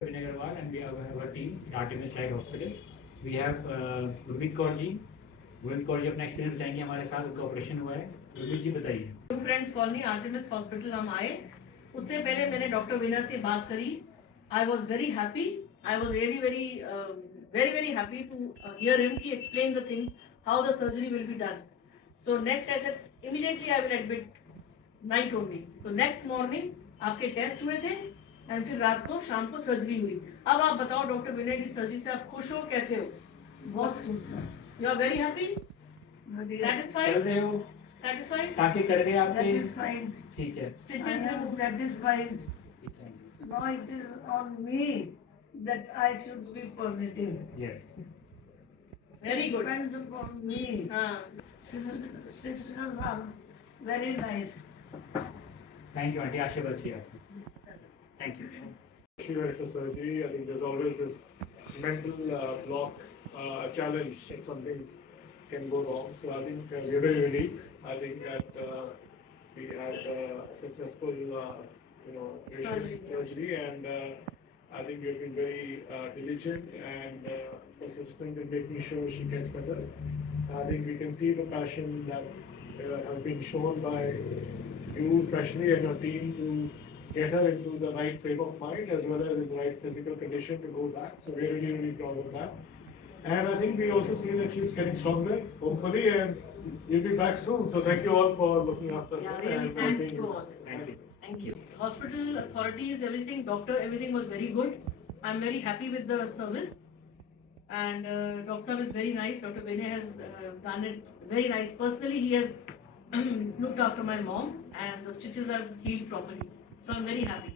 Vinay Aggarwal, and we have our team at Artemis Light Hospital. We have Gurmeet Kaur ji. Gurmeet Kaur ji अपना experience बताएंगे, हमारे साथ उनका ऑपरेशन हुआ है। गुरमीत जी बताइए। New friends colony Artemis hospital हम आए, उससे पहले मैंने डॉक्टर विनय से बात करी। I was very happy, I was really very happy to hear him की explain the things how the surgery will be done. So next I said immediately I will admit night only. तो next morning आपके test हुए थे and फिर रात को शाम को सर्जरी हुई। अब आप बताओ डॉक्टर विनय की सर्जरी से आप खुश हो, कैसे हो? बहुत खुश है। यू आर वेरी हैप्पी, कर सेटिस्फाइड? रहे हो? सेटिस्फाइड? टाँके कर गए आपके? Satisfied. ठीक है। I stitches am satisfied. Now it is on me that I should be positive. Yes. Very good. Depends upon me. हाँ, Sisters are very nice. Thank you, aunty, आशीर्वाद चाहिए आपको। Thank you. Sure, it's a surgery. I think there's always this mental block, challenge, and some things can go wrong. So I think we're very relieved. I think that we had a successful, surgery, and I think we've been very diligent and persistent in making sure she gets better. I think we can see the passion that has been shown by you, especially, and your team to get her into the right frame of mind as well as in the right physical condition to go back. So we're really proud of that. And I think we also see that she's getting stronger, hopefully, and you'll be back soon. So thank you all for looking after yeah, her. really and thanks being- to all. Thank you. Thank you. Hospital authorities, everything, doctor, everything was very good. I'm very happy with the service. And Dr. Saab is very nice. Dr. Vinay has done it very nice. Personally, he has looked after my mom and the stitches are healed properly. So I'm very happy.